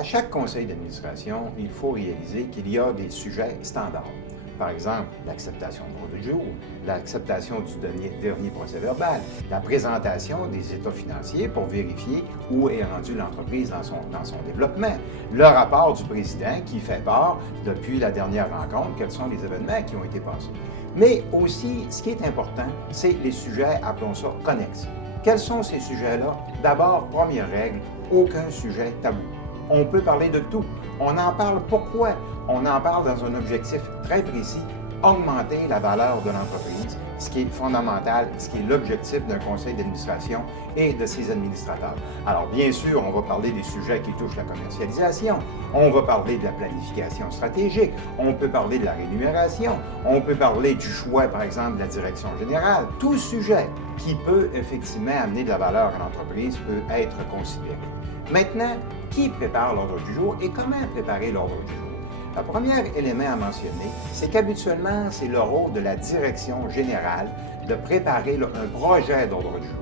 À chaque conseil d'administration, il faut réaliser qu'il y a des sujets standards. Par exemple, l'acceptation de l'ordre du jour, l'acceptation du dernier procès-verbal, la présentation des états financiers pour vérifier où est rendue l'entreprise dans son développement, le rapport du président qui fait part, depuis la dernière rencontre, quels sont les événements qui ont été passés. Mais aussi, ce qui est important, c'est les sujets, appelons ça connexes. Quels sont ces sujets-là? D'abord, première règle, aucun sujet tabou. On peut parler de tout. On en parle pourquoi? On en parle dans un objectif très précis, augmenter la valeur de l'entreprise, ce qui est fondamental, ce qui est l'objectif d'un conseil d'administration et de ses administrateurs. Alors, bien sûr, on va parler des sujets qui touchent la commercialisation, on va parler de la planification stratégique, on peut parler de la rémunération, on peut parler du choix, par exemple, de la direction générale. Tout sujet qui peut effectivement amener de la valeur à l'entreprise peut être considéré. Maintenant, qui prépare l'ordre du jour et comment préparer l'ordre du jour? Le premier élément à mentionner, c'est qu'habituellement, c'est le rôle de la direction générale de préparer un projet d'ordre du jour.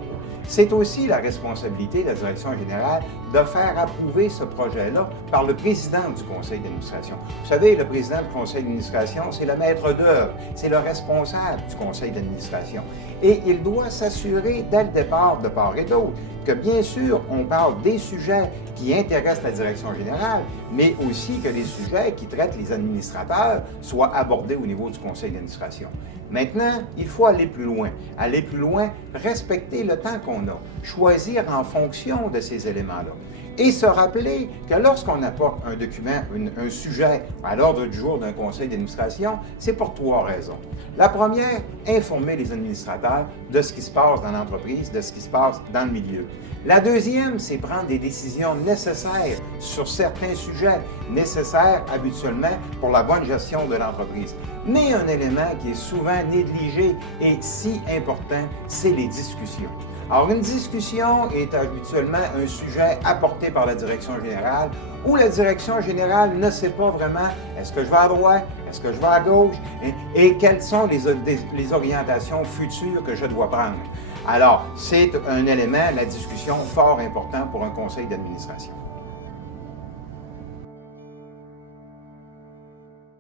C'est aussi la responsabilité de la direction générale de faire approuver ce projet-là par le président du conseil d'administration. Vous savez, le président du conseil d'administration, c'est le maître d'œuvre, c'est le responsable du conseil d'administration. Et il doit s'assurer dès le départ, de part et d'autre, que bien sûr, on parle des sujets qui intéressent la direction générale, mais aussi que les sujets qui traitent les administrateurs soient abordés au niveau du conseil d'administration. Maintenant, il faut aller plus loin. Aller plus loin, respecter le temps qu'on a, choisir en fonction de ces éléments-là. Et se rappeler que lorsqu'on apporte un document, un sujet à l'ordre du jour d'un conseil d'administration, c'est pour 3 raisons. La première, informer les administrateurs de ce qui se passe dans l'entreprise, de ce qui se passe dans le milieu. La deuxième, c'est prendre des décisions nécessaires sur certains sujets, nécessaires habituellement pour la bonne gestion de l'entreprise. Mais un élément qui est souvent négligé et si important, c'est les discussions. Alors, une discussion est habituellement un sujet apporté par la direction générale où la direction générale ne sait pas vraiment est-ce que je vais à droite, est-ce que je vais à gauche et quelles sont les orientations futures que je dois prendre. Alors, c'est un élément, la discussion, fort important pour un conseil d'administration.